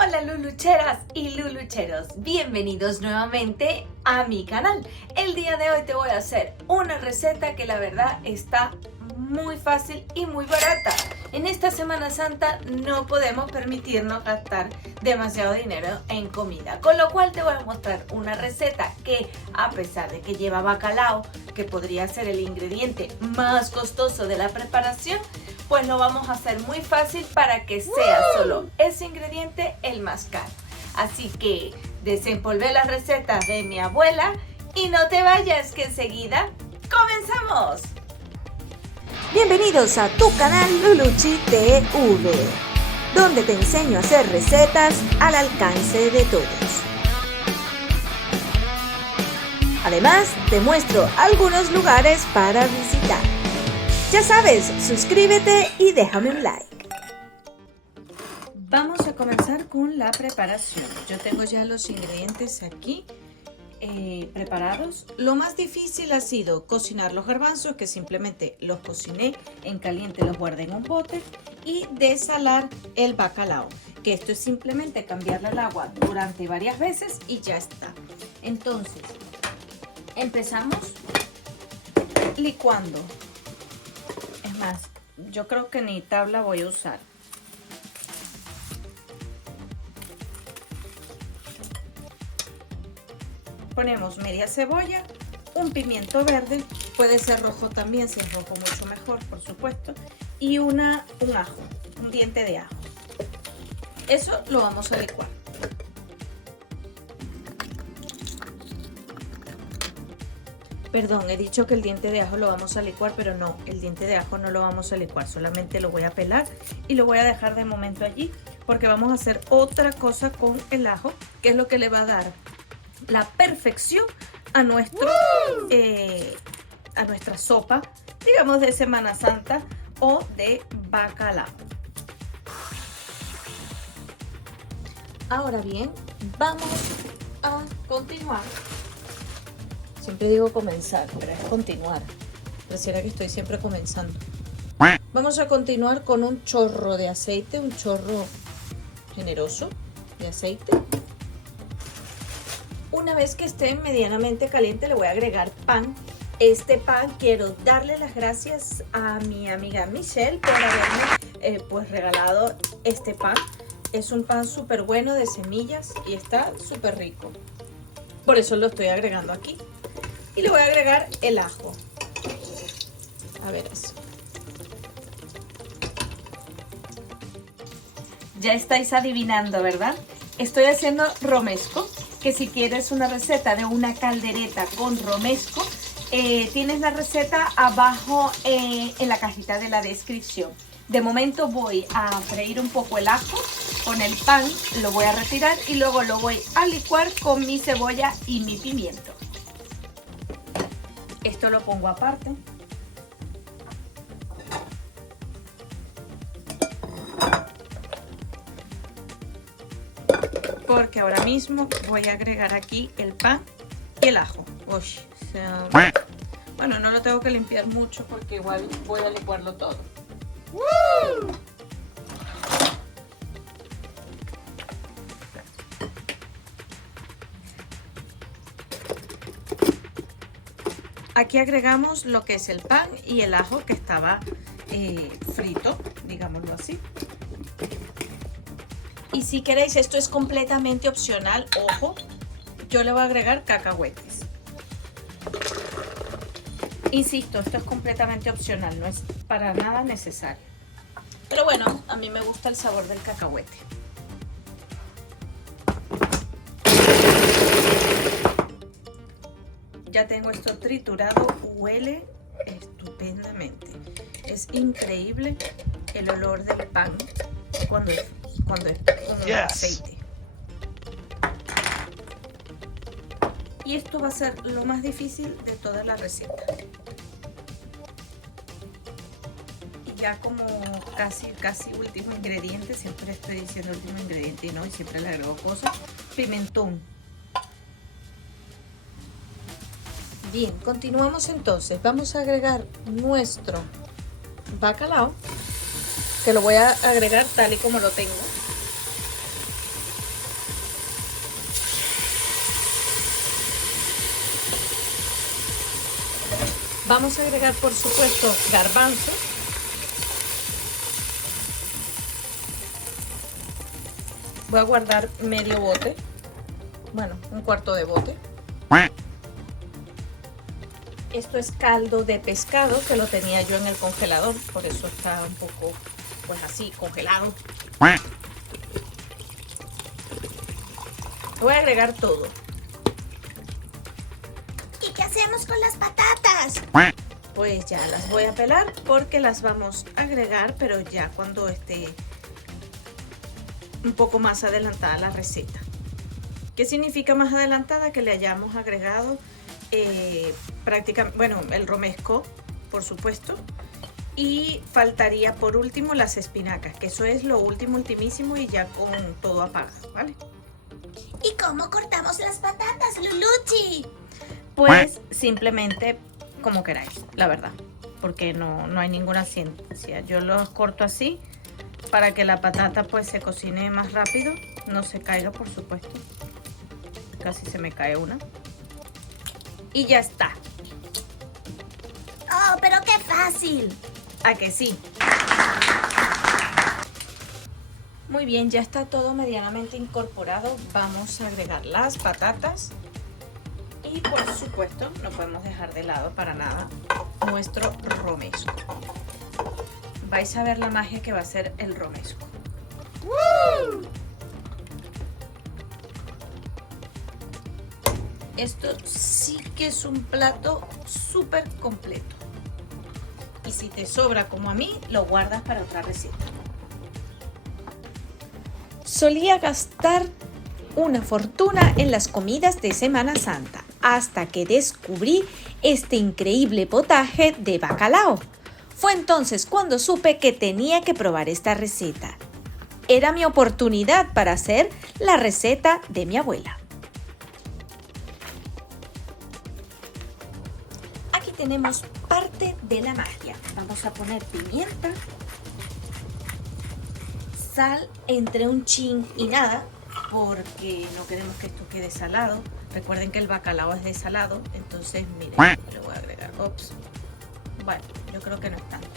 Hola Lulucheras y Lulucheros, bienvenidos nuevamente a mi canal. El día de hoy te voy a hacer una receta que la verdad está muy fácil y muy barata. En esta Semana Santa no podemos permitirnos gastar demasiado dinero en comida, con lo cual te voy a mostrar una receta que, a pesar de que lleva bacalao, que podría ser el ingrediente más costoso de la preparación, pues lo vamos a hacer muy fácil para que sea solo ese ingrediente el más caro. Así que desempolvé las recetas de mi abuela y no te vayas, que enseguida comenzamos. Bienvenidos a tu canal Luluchi TV, donde te enseño a hacer recetas al alcance de todos. Además, te muestro algunos lugares para visitar. Ya sabes, suscríbete y déjame un like. Vamos a comenzar con la preparación. Yo tengo ya los ingredientes aquí preparados. Lo más difícil ha sido cocinar los garbanzos, que simplemente los cociné en caliente, los guardé en un bote, y desalar el bacalao, que esto es simplemente cambiarle el agua durante varias veces y ya está. Entonces, empezamos licuando. Es más, yo creo que ni tabla voy a usar. Ponemos media cebolla, un pimiento verde, puede ser rojo también, si es rojo mucho mejor, por supuesto, y un ajo, un diente de ajo. Eso lo vamos a licuar. Perdón, he dicho que el diente de ajo lo vamos a licuar, pero no, el diente de ajo no lo vamos a licuar, solamente lo voy a pelar y lo voy a dejar de momento allí, porque vamos a hacer otra cosa con el ajo, que es lo que le va a dar la perfección a nuestra sopa, digamos, de Semana Santa o de bacalao. Ahora bien, vamos a continuar. Siempre digo comenzar, pero es continuar. Pareciera que estoy siempre comenzando. Vamos a continuar con un chorro de aceite, un chorro generoso de aceite. Una vez que esté medianamente caliente, le voy a agregar pan. Este pan, quiero darle las gracias a mi amiga Michelle por haberme pues regalado este pan. Es un pan súper bueno de semillas y está súper rico. Por eso lo estoy agregando aquí. Y le voy a agregar el ajo. A ver eso. Ya estáis adivinando, ¿verdad? Estoy haciendo romesco, que si quieres una receta de una caldereta con romesco, tienes la receta abajo en la cajita de la descripción. De momento voy a freír un poco el ajo con el pan, lo voy a retirar y luego lo voy a licuar con mi cebolla y mi pimiento. Esto lo pongo aparte. Porque ahora mismo voy a agregar aquí el pan y el ajo. Uy, bueno, no lo tengo que limpiar mucho porque igual voy a licuarlo todo. Aquí agregamos lo que es el pan y el ajo que estaba frito, digámoslo así. Y si queréis, esto es completamente opcional, ojo, yo le voy a agregar cacahuetes. Insisto, esto es completamente opcional, no es para nada necesario. Pero bueno, a mí me gusta el sabor del cacahuete. Ya tengo esto triturado, huele estupendamente. Es increíble el olor del pan cuando es con aceite. Y esto va a ser lo más difícil de toda la receta. Y ya como casi último ingrediente, siempre estoy diciendo último ingrediente y no, y siempre le agrego cosas, pimentón. Bien, continuamos entonces. Vamos a agregar nuestro bacalao, que lo voy a agregar tal y como lo tengo. Vamos a agregar, por supuesto, garbanzos. Voy a guardar medio bote. Bueno, un cuarto de bote. Esto es caldo de pescado que lo tenía yo en el congelador, por eso está un poco, pues así, congelado. Voy a agregar todo. ¿Y qué hacemos con las patatas? Pues ya las voy a pelar porque las vamos a agregar, pero ya cuando esté un poco más adelantada la receta. ¿Qué significa más adelantada? Que le hayamos agregado prácticamente, bueno, el romesco, por supuesto, y faltaría por último las espinacas, que eso es lo ultimísimo y ya con todo apagado, ¿vale? ¿Y cómo cortamos las patatas, Luluchi? Pues simplemente como queráis, la verdad, porque no hay ninguna ciencia. Yo los corto así para que la patata pues se cocine más rápido, no se caiga, por supuesto. Casi se me cae una. Y ya está. ¡Oh, pero qué fácil! ¿A que sí? Muy bien, ya está todo medianamente incorporado. Vamos a agregar las patatas. Y por supuesto, no podemos dejar de lado para nada nuestro romesco. Vais a ver la magia que va a ser el romesco. ¡Woo! Esto sí que es un plato súper completo. Y si te sobra como a mí, lo guardas para otra receta. Solía gastar una fortuna en las comidas de Semana Santa, hasta que descubrí este increíble potaje de bacalao. Fue entonces cuando supe que tenía que probar esta receta. Era mi oportunidad para hacer la receta de mi abuela. Aquí tenemos parte de la magia. Vamos a poner pimienta, sal entre un chin y nada, porque no queremos que esto quede salado. Recuerden que el bacalao es desalado, entonces miren, le voy a agregar, ups, bueno, yo creo que no es tanto.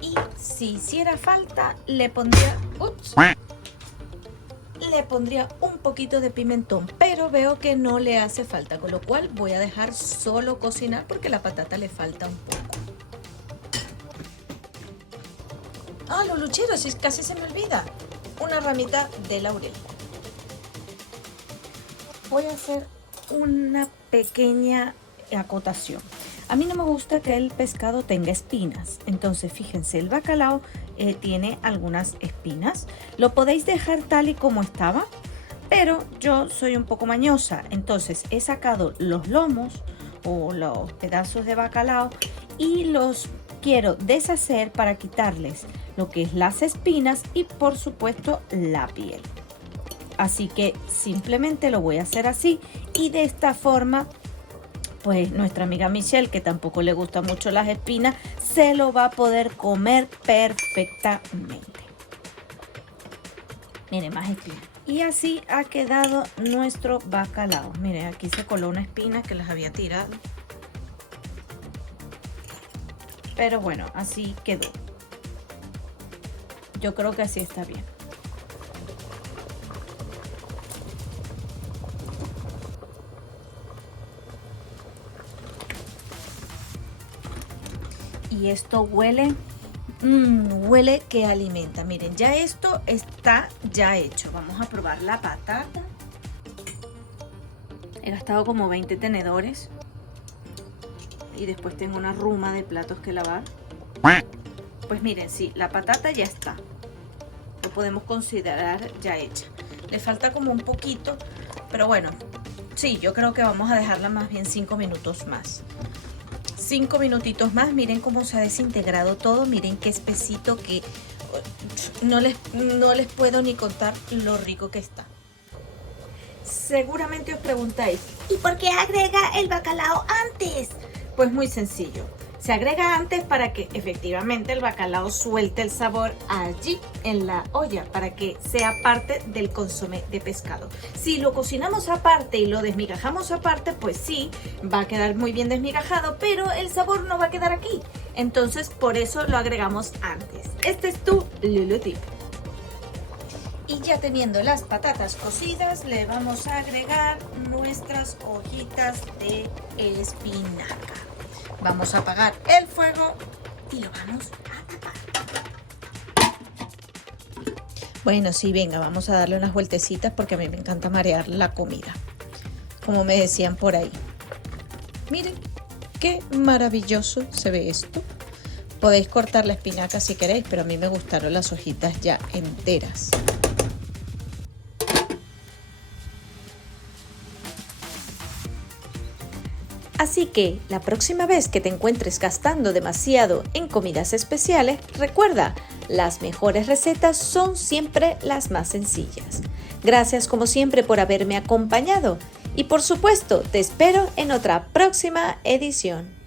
Y si hiciera falta, le pondría, le pondría un poquito de pimentón, pero veo que no le hace falta, con lo cual voy a dejar solo cocinar porque la patata le falta un poco. Ah, Lulucheros, casi se me olvida. Una ramita de laurel. Voy a hacer una pequeña acotación. A mí no me gusta que el pescado tenga espinas. Entonces, fíjense, el bacalao tiene algunas espinas. Lo podéis dejar tal y como estaba, pero yo soy un poco mañosa. Entonces, he sacado los lomos o los pedazos de bacalao y los quiero deshacer para quitarles lo que es las espinas y por supuesto la piel. Así que simplemente lo voy a hacer así y de esta forma pues nuestra amiga Michelle, que tampoco le gustan mucho las espinas, se lo va a poder comer perfectamente. Miren, más espinas. Y así ha quedado nuestro bacalao. Miren, aquí se coló una espina que las había tirado. Pero bueno, así quedó. Yo creo que así está bien. Y esto huele, huele que alimenta. Miren, ya esto está ya hecho. Vamos a probar la patata. He gastado como 20 tenedores. Y después tengo una ruma de platos que lavar. Pues miren, sí, la patata ya está. Lo podemos considerar ya hecha. Le falta como un poquito, pero bueno, sí, yo creo que vamos a dejarla más bien 5 minutos más. 5 minutitos más, miren cómo se ha desintegrado todo, miren qué espesito, que no les puedo ni contar lo rico que está. Seguramente os preguntáis, ¿y por qué agrega el bacalao antes? pues muy sencillo. Se agrega antes para que efectivamente el bacalao suelte el sabor allí en la olla, para que sea parte del consomé de pescado. Si lo cocinamos aparte y lo desmigajamos aparte, pues sí, va a quedar muy bien desmigajado, pero el sabor no va a quedar aquí. Entonces por eso lo agregamos antes. Este es tu Lulu Tip. Y ya teniendo las patatas cocidas, le vamos a agregar nuestras hojitas de espinaca. Vamos a apagar el fuego y lo vamos a tapar. Bueno, sí, venga, vamos a darle unas vueltecitas porque a mí me encanta marear la comida, como me decían por ahí. Miren, qué maravilloso se ve esto. Podéis cortar la espinaca si queréis, pero a mí me gustaron las hojitas ya enteras. Así que la próxima vez que te encuentres gastando demasiado en comidas especiales, recuerda, las mejores recetas son siempre las más sencillas. Gracias como siempre por haberme acompañado y por supuesto te espero en otra próxima edición.